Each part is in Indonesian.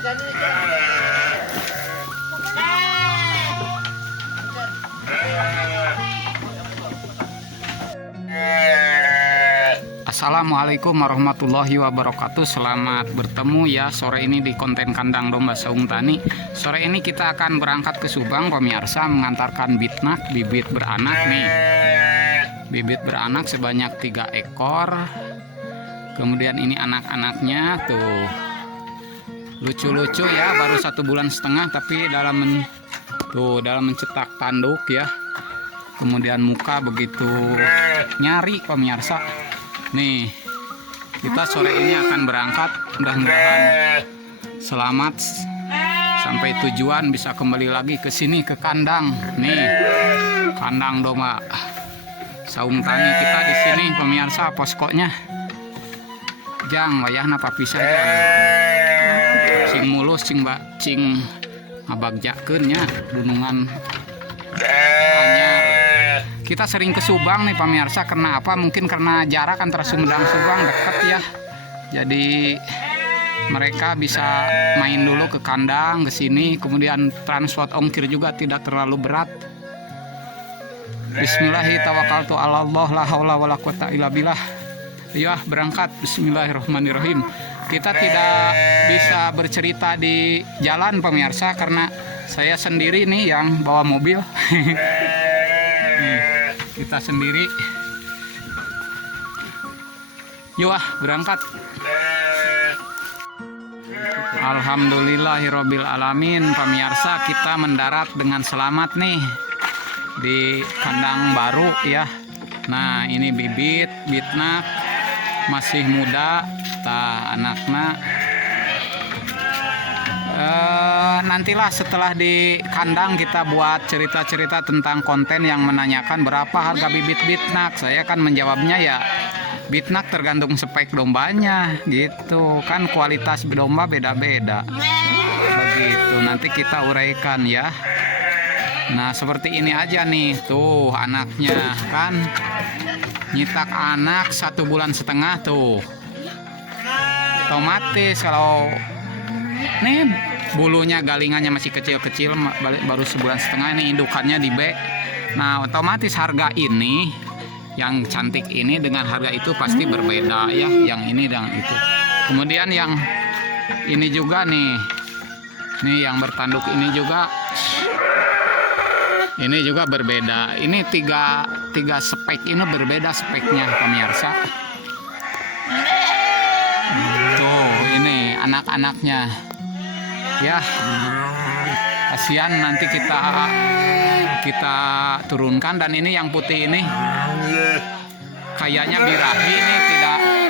Assalamualaikum warahmatullahi wabarakatuh. Selamat bertemu ya sore ini di konten kandang domba Saung Tani. Sore ini kita akan berangkat ke Subang pemirsa, mengantarkan bitnak, bibit beranak nih. Bibit beranak sebanyak 3 ekor. Kemudian ini anak-anaknya tuh. Lucu-lucu ya, baru 1,5 bulan tapi dalam mencetak tanduk ya. Kemudian muka begitu nyari pemirsa. Nih, kita sore ini akan berangkat, mudah-mudahan selamat sampai tujuan, bisa kembali lagi ke sini ke kandang. Nih, kandang domba Saung Tani kita di sini pemirsa, poskonya. Jang wayahna papisah jang. Cing mulus cing ngabagjakeun nya gunungan anyar. Kita sering ke Subang nih pemirsa, karena apa? Mungkin karena jarak antara Sumedang Subang dekat ya. Jadi mereka bisa main dulu ke kandang, ke sini, kemudian transport ongkir juga tidak terlalu berat. Bismillahirrahmanirrahim. Allah la haula wala quwata illa billah. Ya, berangkat. Bismillahirrahmanirrahim. Kita tidak bisa bercerita di jalan pemirsa karena saya sendiri nih yang bawa mobil. Kita sendiri. Yuk berangkat. Alhamdulillahirabbil alamin pemirsa, kita mendarat dengan selamat nih di kandang baru ya. Nah, ini bibit bitnak masih muda, anaknya. Nantilah setelah di kandang kita buat cerita-cerita tentang konten yang menanyakan berapa harga bibit bitnak. Saya kan menjawabnya ya, bitnak tergantung spek dombanya gitu kan, kualitas domba beda-beda begitu, nanti kita uraikan ya. Nah, seperti ini aja nih tuh anaknya kan, nyitak anak 1,5 bulan tuh. Otomatis kalau nih bulunya galingannya masih kecil-kecil, baru 1,5 bulan, ini indukannya di B. Nah, otomatis harga ini yang cantik ini dengan harga itu pasti berbeda ya, yang ini dan itu. Kemudian yang ini juga nih yang bertanduk ini juga berbeda. Ini tiga spek ini berbeda speknya pemirsa. Tuh ini anak-anaknya ya, kasihan nanti kita turunkan. Dan ini yang putih ini kayaknya birahi, ini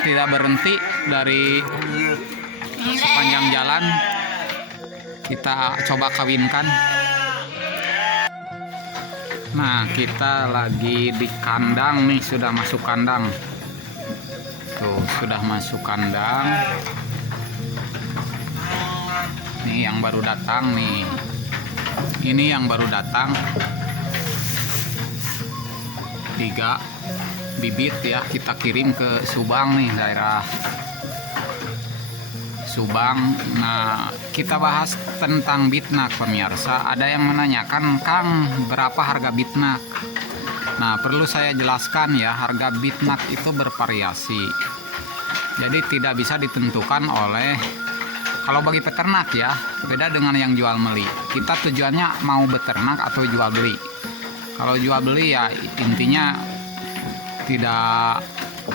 tidak berhenti dari sepanjang jalan. Kita coba kawinkan. Nah, kita lagi di kandang nih, sudah masuk kandang tuh, sudah masuk kandang. Nih yang baru datang nih. Ini yang baru datang 3 bibit ya, kita kirim ke Subang nih, daerah Subang. Nah, kita bahas tentang bitnak pemirsa. Ada yang menanyakan, Kang, berapa harga bitnak? Nah, perlu saya jelaskan ya, harga bitnak itu bervariasi. Jadi tidak bisa ditentukan oleh, kalau bagi peternak ya, beda dengan yang jual beli. Kita tujuannya mau beternak atau jual beli. Kalau jual beli ya intinya tidak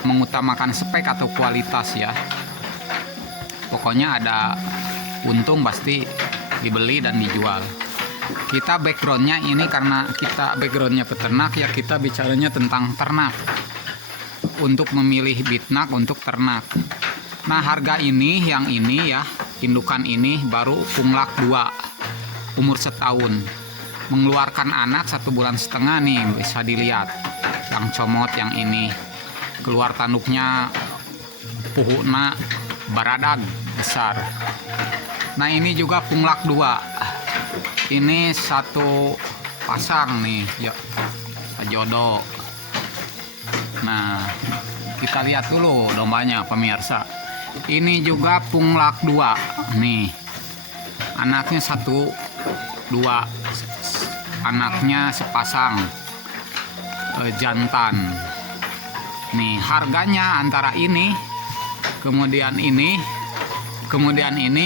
mengutamakan spek atau kualitas ya. Pokoknya ada untung pasti dibeli dan dijual. Kita backgroundnya ini karena kita backgroundnya peternak ya, kita bicaranya tentang ternak. Untuk memilih bitnak untuk ternak. Nah, harga ini, yang ini ya, indukan ini baru punglak 2, umur 1 tahun, mengeluarkan anak 1,5 bulan nih, bisa dilihat. Yang comot yang ini keluar tanduknya, puhuna baradag besar. Nah, ini juga punglak 2, ini 1 pasang nih ya, jodoh. Nah, kita lihat dulu dombanya pemirsa. Ini juga punglak 2 nih. anaknya 1, 2, anaknya sepasang jantan. Nih harganya antara ini kemudian ini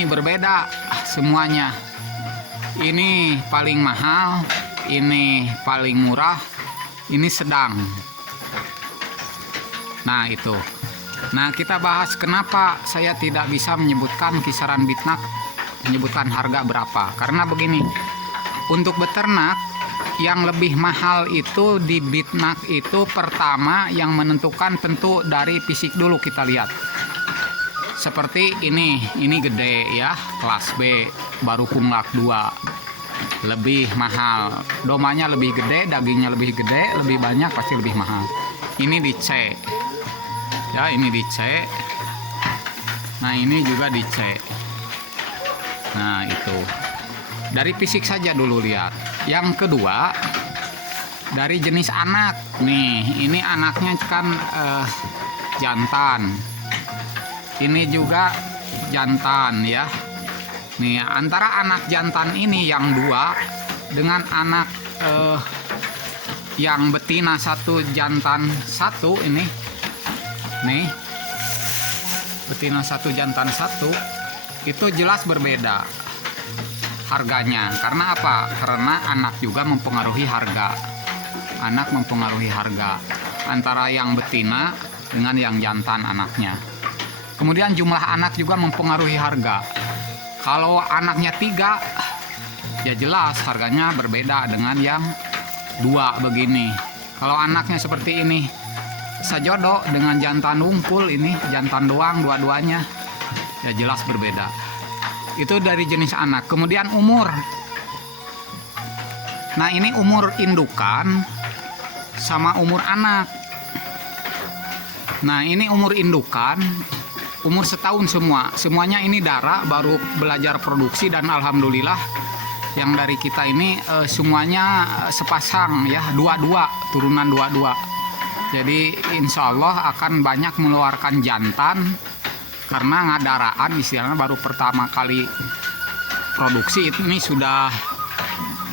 berbeda semuanya. Ini paling mahal, ini paling murah, ini sedang. Nah itu. Nah kita bahas kenapa saya tidak bisa menyebutkan kisaran bitnak, menyebutkan harga berapa. Karena begini, untuk beternak yang lebih mahal itu di bitnak itu pertama yang menentukan tentu dari fisik dulu kita lihat. Seperti ini gede ya, kelas B, baru punglak 2, lebih mahal. Domanya lebih gede, dagingnya lebih gede, lebih banyak, pasti lebih mahal. Ini di C, ya ini di C. Nah ini juga di C. Nah itu dari fisik saja dulu lihat. Yang kedua dari jenis anak. Nih ini anaknya kan jantan. Ini juga jantan ya. Nih antara anak jantan ini yang 2 dengan anak yang betina 1 jantan 1 ini. Nih betina 1 jantan 1 itu jelas berbeda harganya. Karena apa? Karena anak juga mempengaruhi harga. Anak mempengaruhi harga antara yang betina dengan yang jantan anaknya. Kemudian jumlah anak juga mempengaruhi harga. Kalau anaknya 3, ya jelas harganya berbeda dengan yang 2 begini. Kalau anaknya seperti ini, sajodo dengan jantan unggul, ini jantan doang dua-duanya, ya jelas berbeda. Itu dari jenis anak. Kemudian umur. Nah ini umur indukan sama umur anak. Nah ini umur indukan, umur setahun semuanya ini darah, baru belajar produksi, dan alhamdulillah yang dari kita ini semuanya sepasang ya, dua-dua, turunan dua-dua. Jadi insya Allah akan banyak mengeluarkan jantan karena ngadaraan istilahnya, baru pertama kali produksi ini sudah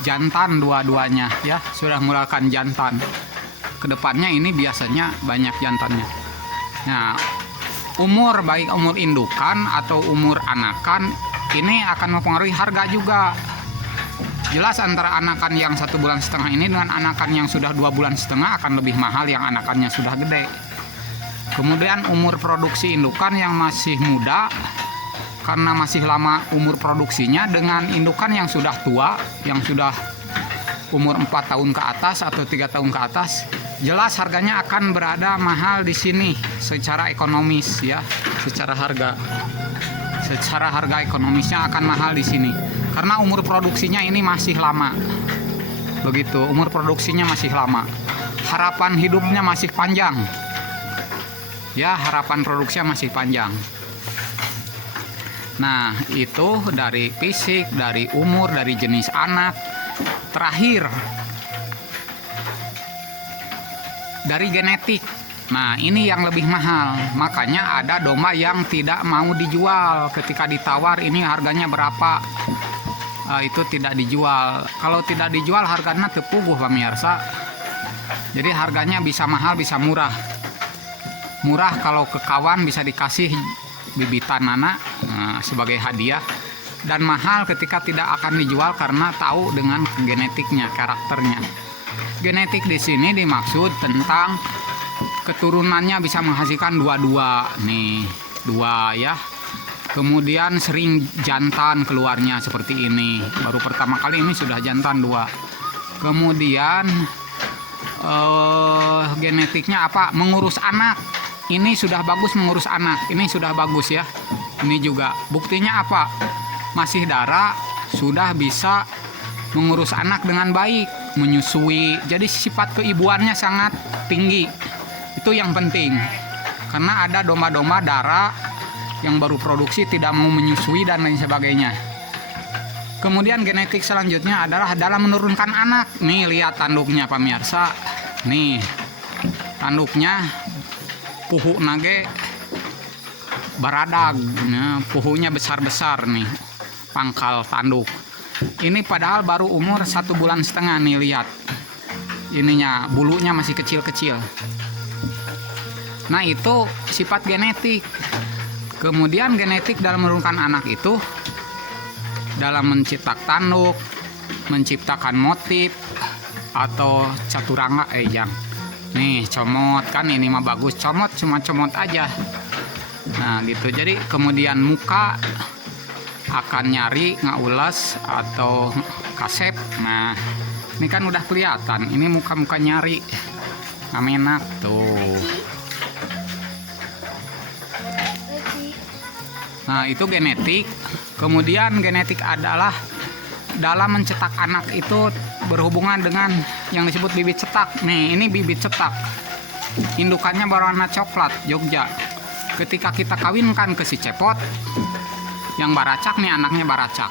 jantan dua-duanya ya, sudah mengeluarkan jantan. Kedepannya ini biasanya banyak jantannya. Nah umur, baik umur indukan atau umur anakan, ini akan mempengaruhi harga juga. Jelas antara anakan yang 1,5 bulan ini dengan anakan yang sudah 2,5 bulan akan lebih mahal yang anakannya sudah gede. Kemudian umur produksi indukan yang masih muda, karena masih lama umur produksinya, dengan indukan yang sudah tua, yang sudah umur 4 tahun ke atas atau 3 tahun ke atas, jelas harganya akan berada mahal di sini secara ekonomis ya, secara harga ekonomisnya akan mahal di sini karena umur produksinya ini masih lama. Begitu, umur produksinya masih lama, harapan hidupnya masih panjang ya, harapan produksinya masih panjang. Nah itu dari fisik, dari umur, dari jenis anak. Terakhir dari genetik. Nah ini yang lebih mahal, makanya ada domba yang tidak mau dijual. Ketika ditawar ini harganya berapa, itu tidak dijual. Kalau tidak dijual harganya tepuguh pemirsa. Jadi harganya bisa mahal bisa murah. Murah kalau ke kawan bisa dikasih bibitan anak sebagai hadiah, dan mahal ketika tidak akan dijual karena tahu dengan genetiknya, karakternya. Genetik di sini dimaksud tentang keturunannya bisa menghasilkan dua-dua nih, 2 ya. Kemudian sering jantan keluarnya seperti ini, baru pertama kali ini sudah jantan 2. Kemudian genetiknya apa? Mengurus anak. Ini sudah bagus mengurus anak, ini sudah bagus ya. Ini juga buktinya apa? Masih darah, sudah bisa mengurus anak dengan baik, menyusui. Jadi sifat keibuannya sangat tinggi. Itu yang penting. Karena ada domba-domba darah yang baru produksi tidak mau menyusui dan lain sebagainya. Kemudian genetik selanjutnya adalah dalam menurunkan anak. Nih lihat tanduknya pemirsa. Nih tanduknya puhu nage baradag. Nah, puhunya besar-besar nih. pangkal tanduk. Ini padahal baru umur 1,5 bulan nih, lihat. Ininya bulunya masih kecil-kecil. Nah, itu sifat genetik. Kemudian genetik dalam menurunkan anak itu dalam mencetak tanduk, menciptakan motif atau caturangga yang nih comot kan, ini mah bagus comot, cuma comot aja. Nah gitu, jadi kemudian muka akan nyari, ngaulas atau kasep. Nah ini kan udah kelihatan, ini muka-muka nyari, ngamenak tuh. Nah itu genetik. Kemudian genetik adalah dalam mencetak anak itu berhubungan dengan yang disebut bibit cetak. Nih ini bibit cetak, indukannya berwarna coklat Jogja. Ketika kita kawinkan ke si cepot yang baracak, nih anaknya baracak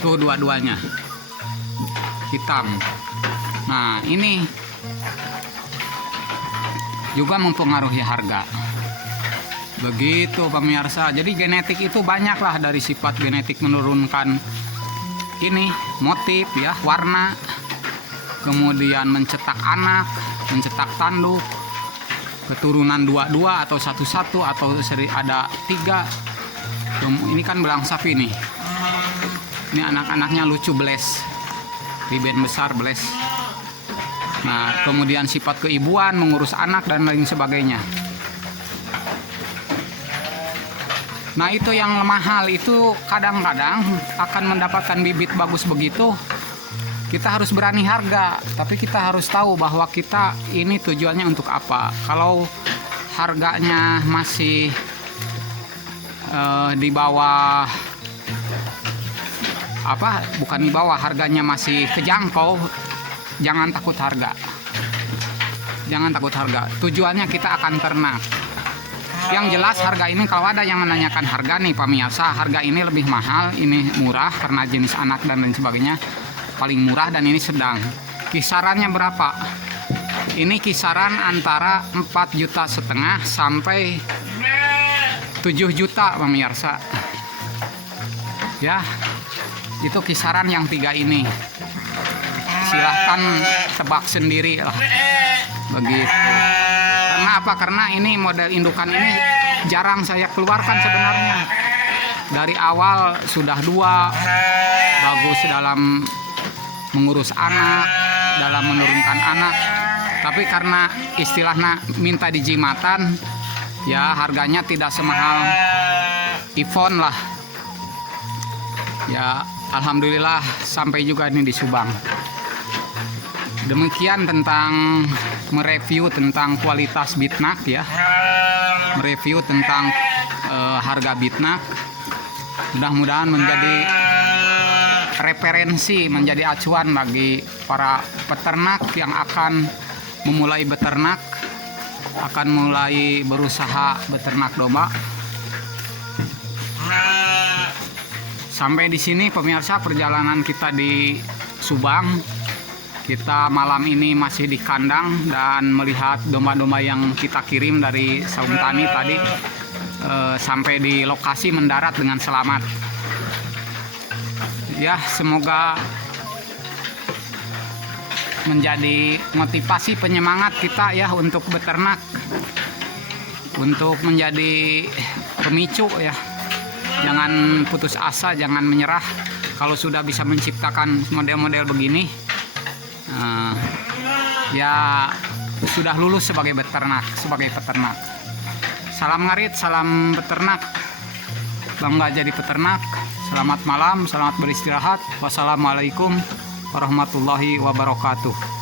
tuh, dua-duanya hitam. Nah ini juga mempengaruhi harga. Begitu pemirsa, jadi genetik itu banyaklah, dari sifat genetik menurunkan ini motif ya, warna, kemudian mencetak anak, mencetak tanduk, keturunan 2-2 atau 1-1 atau ada 3. Ini kan belang sapi nih, ini anak-anaknya lucu, bles, riben besar, bles. Nah kemudian sifat keibuan, mengurus anak dan lain sebagainya. Nah itu yang mahal itu kadang-kadang akan mendapatkan bibit bagus begitu, kita harus berani harga, tapi kita harus tahu bahwa kita ini tujuannya untuk apa. Kalau harganya masih di bawah bukan di bawah, harganya masih kejangkau, jangan takut harga. Jangan takut harga, tujuannya kita akan ternak. Yang jelas harga ini, kalau ada yang menanyakan harga nih pemirsa, harga ini lebih mahal, ini murah karena jenis anak dan lain sebagainya, paling murah, dan ini sedang. Kisarannya berapa? Ini kisaran antara 4,5 juta sampai 7 juta pemirsa. Ya, itu kisaran yang 3 ini. Silahkan tebak sendiri lah. Begitu. Karena apa? Karena ini model indukan ini jarang saya keluarkan sebenarnya. Dari awal sudah 2, bagus dalam mengurus anak, dalam menurunkan anak. Tapi karena istilahnya minta dijimatan, ya harganya tidak semahal iPhone lah. Ya alhamdulillah sampai juga ini di Subang. Demikian tentang mereview tentang kualitas bitnak ya, mereview tentang harga bitnak. Mudah-mudahan menjadi referensi, menjadi acuan bagi para peternak yang akan memulai beternak, akan mulai berusaha beternak domba. Sampai di sini pemirsa perjalanan kita di Subang. Kita malam ini masih di kandang dan melihat domba-domba yang kita kirim dari Saung Tani tadi sampai di lokasi, mendarat dengan selamat. Ya, semoga menjadi motivasi penyemangat kita ya untuk beternak, untuk menjadi pemicu ya. Jangan putus asa, jangan menyerah. Kalau sudah bisa menciptakan model-model begini, ya sudah lulus sebagai beternak, sebagai peternak. Salam ngarit, salam beternak, bangga jadi peternak. Selamat malam, selamat beristirahat. Wassalamualaikum warahmatullahi wabarakatuh.